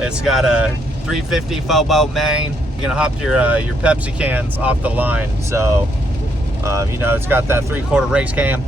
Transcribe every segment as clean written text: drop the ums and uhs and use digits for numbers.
It's got a 350 Fobo main. You're gonna hop your Pepsi cans off the line. So, you know, it's got that 3/4 race cam.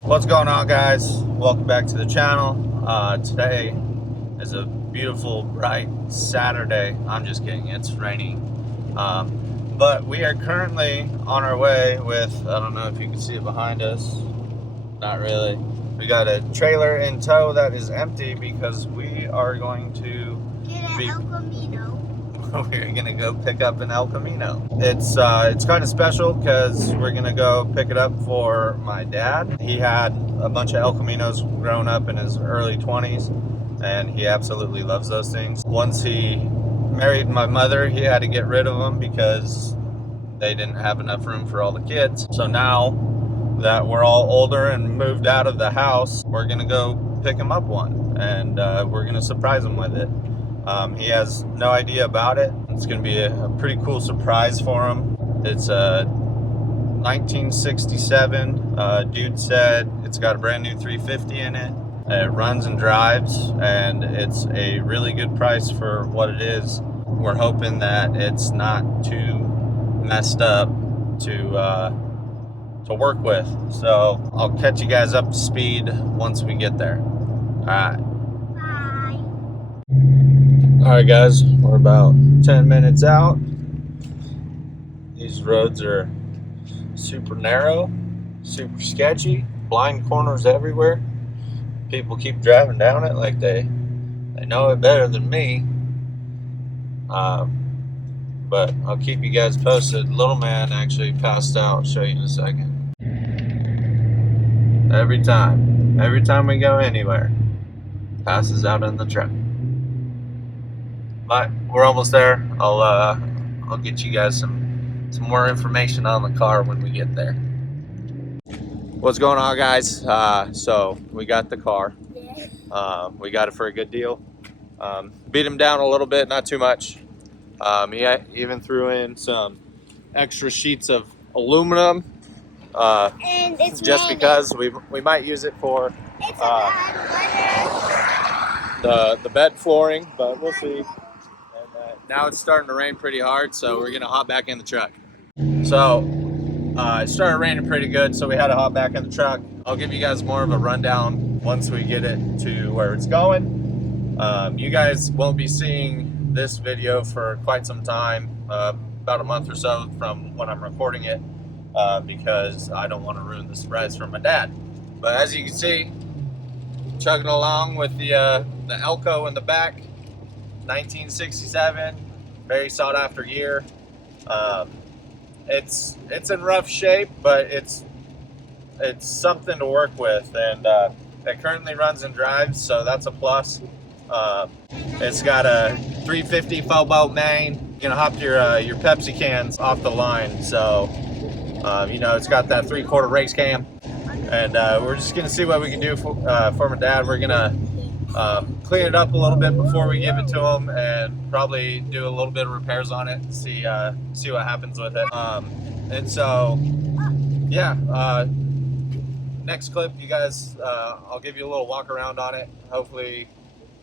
What's going on, guys? Welcome back to the channel. Today is a beautiful, bright Saturday. I'm just kidding, it's raining. But we are currently on our way with, I don't know if you can see it behind us. Not really. We got a trailer in tow that is empty because we are going to get El Camino. We're gonna go pick up an El Camino. It's kind of special because we're gonna go pick it up for my dad. He had a bunch of El Caminos growing up in his early 20s, and he absolutely loves those things. Once he married my mother, he had to get rid of them because they didn't have enough room for all the kids. So now that we're all older and moved out of the house, we're gonna go pick him up one, and we're gonna surprise him with it. He has no idea about it. It's going to be a pretty cool surprise for him. It's a 1967. Dude said it's got a brand new 350 in it. It runs and drives, and it's a really good price for what it is. We're hoping that it's not too messed up to work with. So I'll catch you guys up to speed once we get there. All right. Alright guys, we're about 10 minutes out. These roads are super narrow, super sketchy, blind corners everywhere. People keep driving down it like they know it better than me. But I'll keep you guys posted. Little man actually passed out. I'll show you in a second. Every time we go anywhere, passes out in the truck. But we're almost there. I'll get you guys some more information on the car when we get there. What's going on, guys? So we got the car. We got it for a good deal. Beat him down a little bit, not too much. He even threw in some extra sheets of aluminum, And it's just raining. because we might use it for the bed flooring, but we'll see. Now it's starting to rain pretty hard, so we're gonna hop back in the truck. So it started raining pretty good, so we had to hop back in the truck. I'll give you guys more of a rundown once we get it to where it's going. You guys won't be seeing this video for quite some time, about a month or so from when I'm recording it, because I don't want to ruin the surprise for my dad. But as you can see, chugging along with the Elko in the back. 1967, very sought after year. It's in rough shape, but it's something to work with, and it currently runs and drives, so that's a plus. It's got a 350 Fobo main. You're gonna hop your Pepsi cans off the line, so you know, it's got that 3/4 race cam, and we're just gonna see what we can do for my dad. We're gonna clean it up a little bit before we give it to him, and probably do a little bit of repairs on it, see what happens with it. And so yeah, next clip, you guys, I'll give you a little walk around on it. Hopefully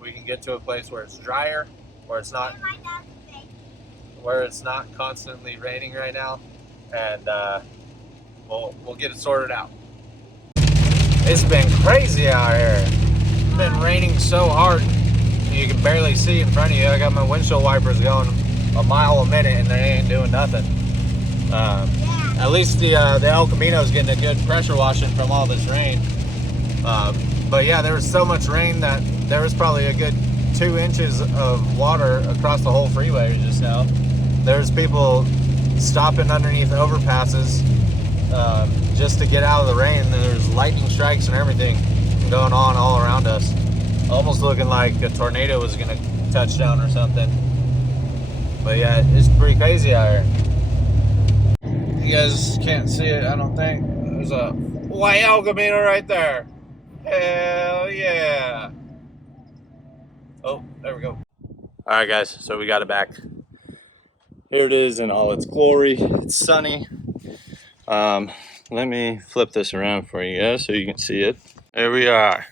we can get to a place where it's drier, where it's not constantly raining right now, and we'll get it sorted out. It's been crazy out here. It's been raining so hard you can barely see in front of you. I got my windshield wipers going a mile a minute and they ain't doing nothing. At least the El Camino is getting a good pressure washing from all this rain. But yeah, there was so much rain that there was probably a good 2 inches of water across the whole freeway just now. There's people stopping underneath overpasses just to get out of the rain. There's lightning strikes and everything going on all around us. Almost looking like a tornado was gonna touch down or something. But yeah, it's pretty crazy out here. You guys can't see it, I don't think. There's a white El Camino right there. Hell yeah. Oh, there we go. All right, guys, so we got it back. Here it is in all its glory. It's sunny. Let me flip this around for you guys so you can see it. There we are.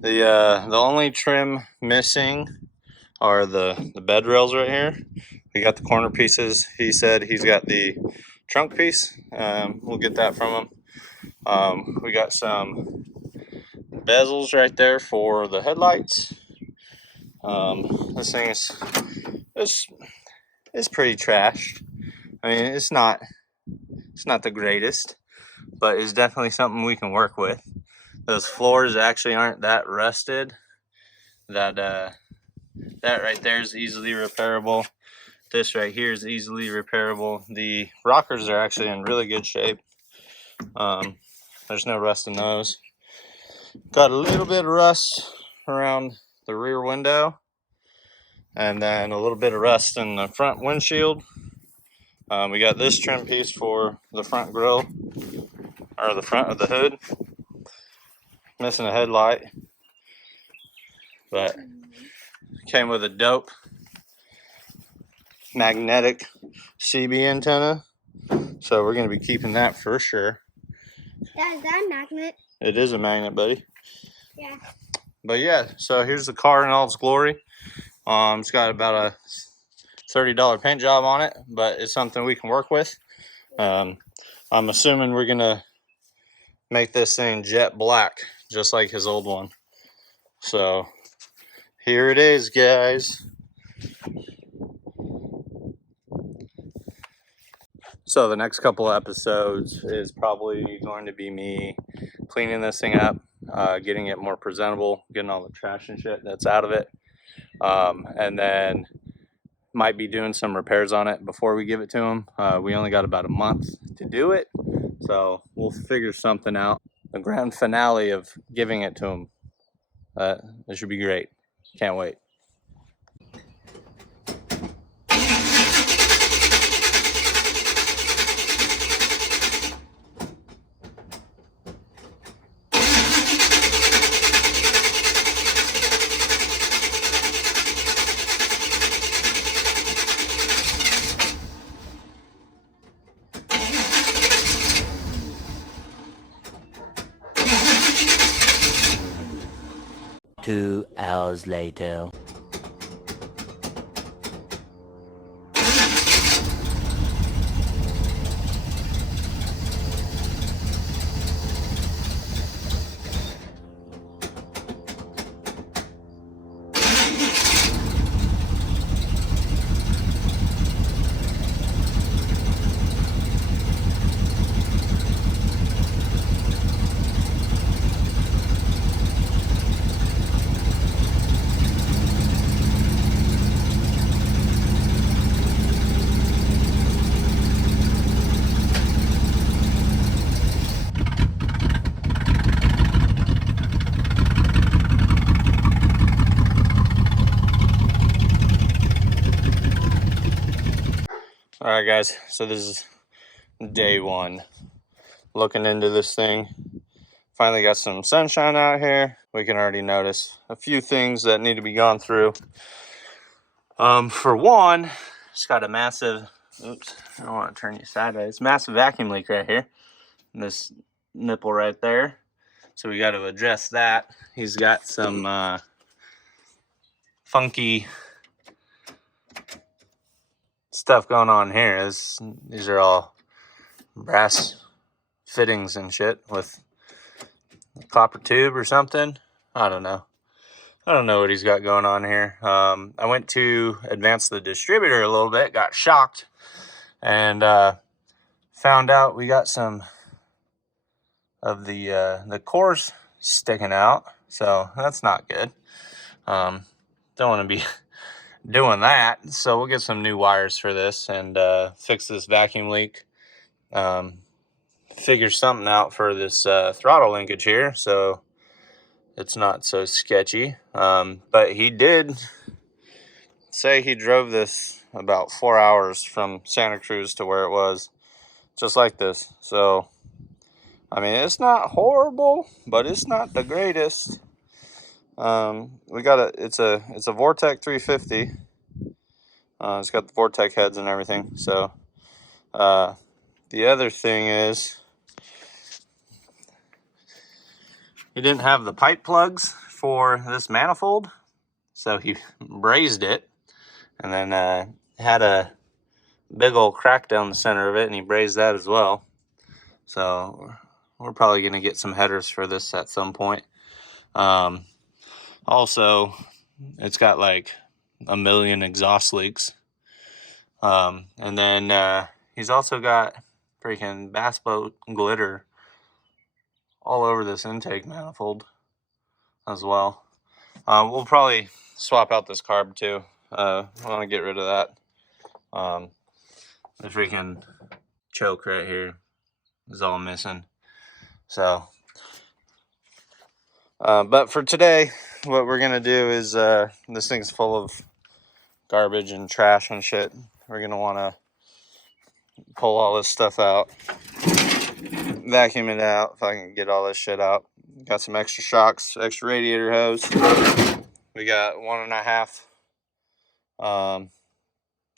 The only trim missing are the bed rails right here. We got the corner pieces. He said he's got the trunk piece. We'll get that from him. We got some bezels right there for the headlights. This thing is pretty trashed. I mean, it's not the greatest, but it's definitely something we can work with. Those floors actually aren't that rusted. That right there is easily repairable. This right here is easily repairable. The rockers are actually in really good shape. There's no rust in those. Got a little bit of rust around the rear window, and then a little bit of rust in the front windshield. We got this trim piece for the front grille, or the front of the hood. Missing a headlight, but came with a dope magnetic CB antenna, so we're going to be keeping that for sure. Yeah, is that a magnet? It is a magnet, buddy. Yeah. But yeah, so here's the car in all its glory. It's got about a $30 paint job on it, but it's something we can work with. I'm assuming we're gonna make this thing jet black, just like his old one. So here it is, guys. So the next couple episodes is probably going to be me cleaning this thing up, getting it more presentable, getting all the trash and shit that's out of it, and then might be doing some repairs on it before we give it to him. We only got about a month to do it, so we'll figure something out. The grand finale of giving it to him, it should be great. Can't wait. Two hours later. All right, guys, so this is day one. Looking into this thing. Finally got some sunshine out here. We can already notice a few things that need to be gone through. For one, it's got a massive, oops, I don't want to turn you sideways, massive vacuum leak right here. This nipple right there. So we got to address that. He's got some funky stuff going on here. These are all brass fittings and shit with a copper tube or something. I don't know what he's got going on here. I went to advance the distributor a little bit, got shocked, and found out we got some of the cores sticking out, so that's not good. Don't want to be doing that, so we'll get some new wires for this and fix this vacuum leak. Figure something out for this throttle linkage here, so it's not so sketchy. But he did say he drove this about 4 hours from Santa Cruz to where it was, just like this. So I mean, it's not horrible, but it's not the greatest. We got it's a Vortec 350. It's got the Vortec heads and everything. So the other thing is, he didn't have the pipe plugs for this manifold, so he brazed it, and then had a big old crack down the center of it, and he brazed that as well. So we're probably going to get some headers for this at some point. Also, it's got like a million exhaust leaks. And then he's also got freaking bass boat glitter all over this intake manifold as well. We'll probably swap out this carb too. I want to get rid of that. The freaking choke right here is all missing. So, but for today, what we're gonna do is this thing's full of garbage and trash and shit. We're gonna want to pull all this stuff out, vacuum it out if I can get all this shit out. Got some extra shocks, extra radiator hose. We got 1.5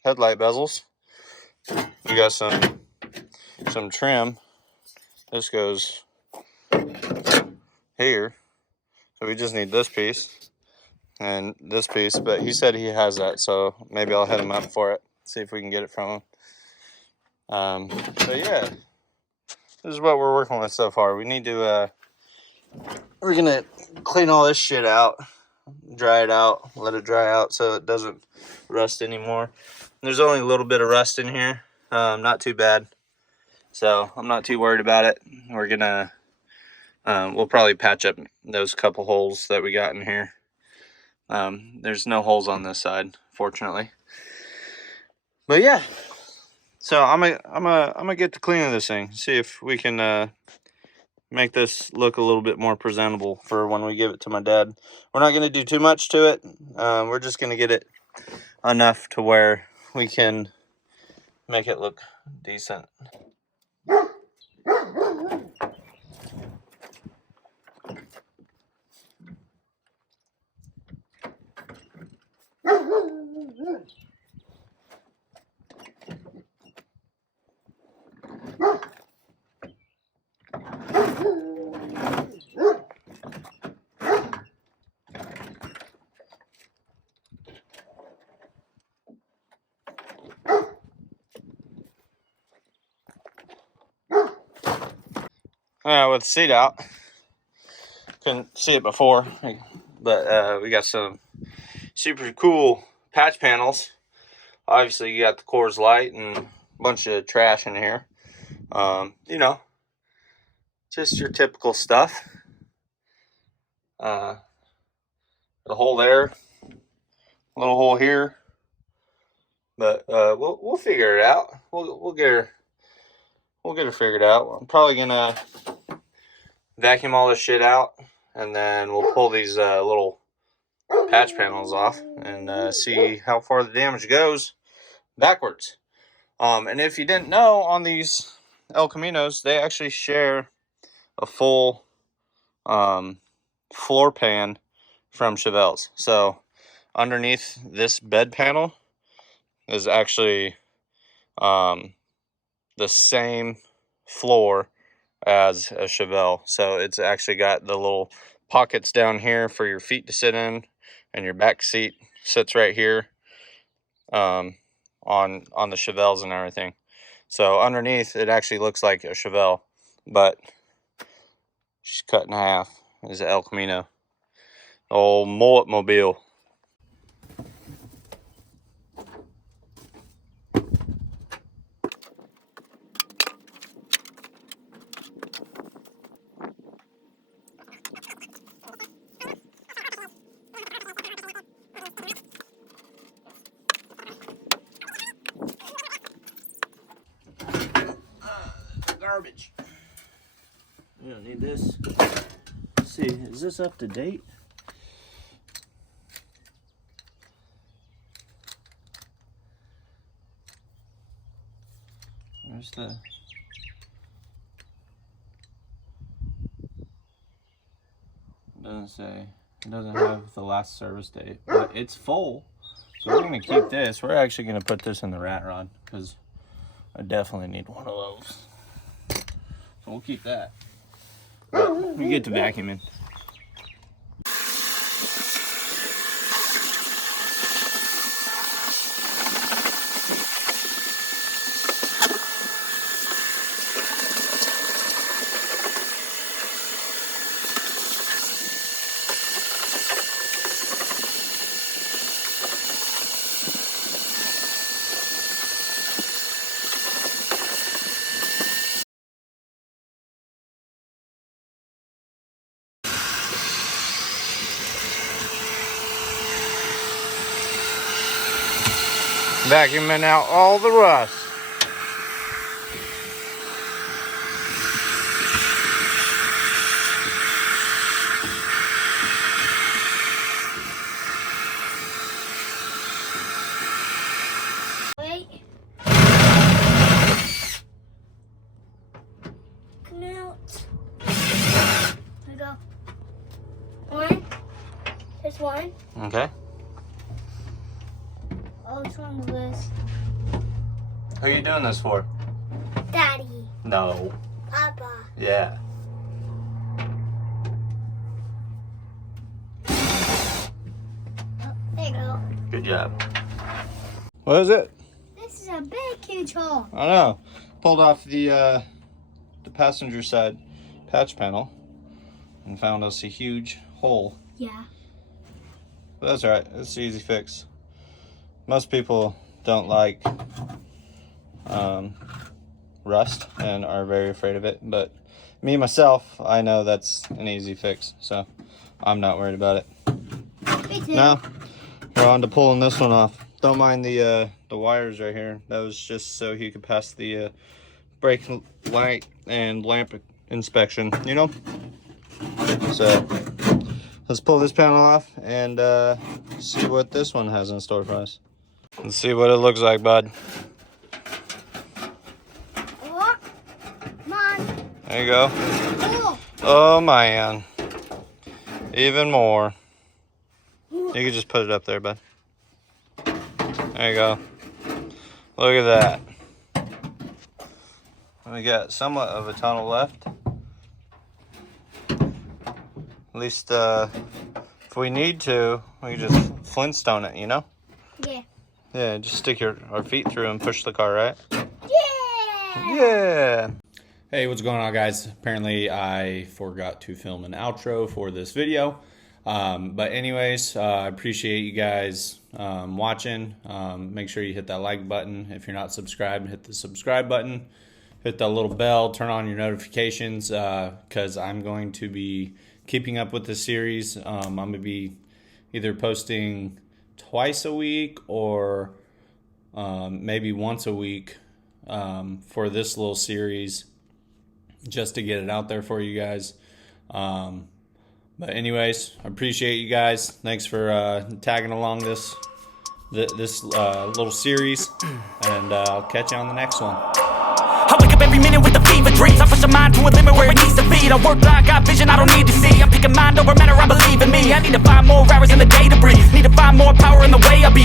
headlight bezels. We got some trim. This goes here, so we just need this piece and this piece, but he said he has that, so maybe I'll hit him up for it, see if we can get it from him. So yeah, this is what we're working with so far. We need to we're gonna clean all this shit out, dry it out, let it dry out so it doesn't rust anymore. There's only a little bit of rust in here, not too bad, so I'm not too worried about it. We're gonna we'll probably patch up those couple holes that we got in here. There's no holes on this side, fortunately. But yeah, so I'm gonna get to cleaning this thing, see if we can make this look a little bit more presentable for when we give it to my dad. We're not gonna do too much to it. We're just gonna get it enough to where we can make it look decent. With the seat out, couldn't see it before, but we got some super cool patch panels. Obviously, you got the Coors Light and a bunch of trash in here. You know, just your typical stuff. The hole there, a little hole here, but we'll figure it out. We'll get her figured out. I'm probably gonna vacuum all this shit out, and then we'll pull these little patch panels off and see how far the damage goes backwards. And if you didn't know, on these El Caminos, they actually share a full floor pan from Chevelle's. So underneath this bed panel is actually the same floor as a Chevelle. So it's actually got the little pockets down here for your feet to sit in, and your back seat sits right here on the Chevelles and everything. So underneath it actually looks like a Chevelle, but she's cut in half. Is an El Camino, old mullet mobile. Garbage. We don't need this. Let's see, is this up to date? Where's the... Doesn't say. It doesn't have the last service date, but it's full. So we're gonna keep this. We're actually gonna put this in the rat rod because I definitely need one of those. So we'll keep that. But we get to vacuuming. Vacuuming out all the rust. Wait. Come out. Here we go. One. There's one. Okay. Oh, which one was this? Who are you doing this for? Daddy. No. Papa. Yeah. Oh, there you go. Good job. What is it? This is a big, huge hole. I know. Pulled off the passenger side patch panel and found us a huge hole. Yeah. But that's alright. It's an easy fix. Most people don't like rust and are very afraid of it, but me myself, I know that's an easy fix, so I'm not worried about it. Me too. Now we're on to pulling this one off. Don't mind the wires right here. That was just so he could pass the brake light and lamp inspection, you know. So let's pull this panel off and see what this one has in store for us. Let's see what it looks like, bud. Oh, come on. There you go. Oh. Oh man. Even more. You can just put it up there, bud. There you go. Look at that. We got somewhat of a tunnel left. At least if we need to, we can just Flintstone it, you know? Yeah. Yeah, just stick our feet through and push the car, right? Yeah. Yeah. Hey, what's going on, guys? Apparently I forgot to film an outro for this video. But anyways, I appreciate you guys watching. Make sure you hit that like button. If you're not subscribed, hit the subscribe button. Hit that little bell, turn on your notifications, because I'm going to be keeping up with the series. I'm going to be either posting twice a week or maybe once a week for this little series, just to get it out there for you guys. But anyways, I appreciate you guys. Thanks for tagging along this little series, and I'll catch you on the next one. I wake up every minute with the fever dreams. I push my mind to a limit where it needs to be. I work blind, got vision I don't need to see. I'm picking mind over matter, I believe in me. I need to find more hours in the day to breathe. Need to find more power in the way I be.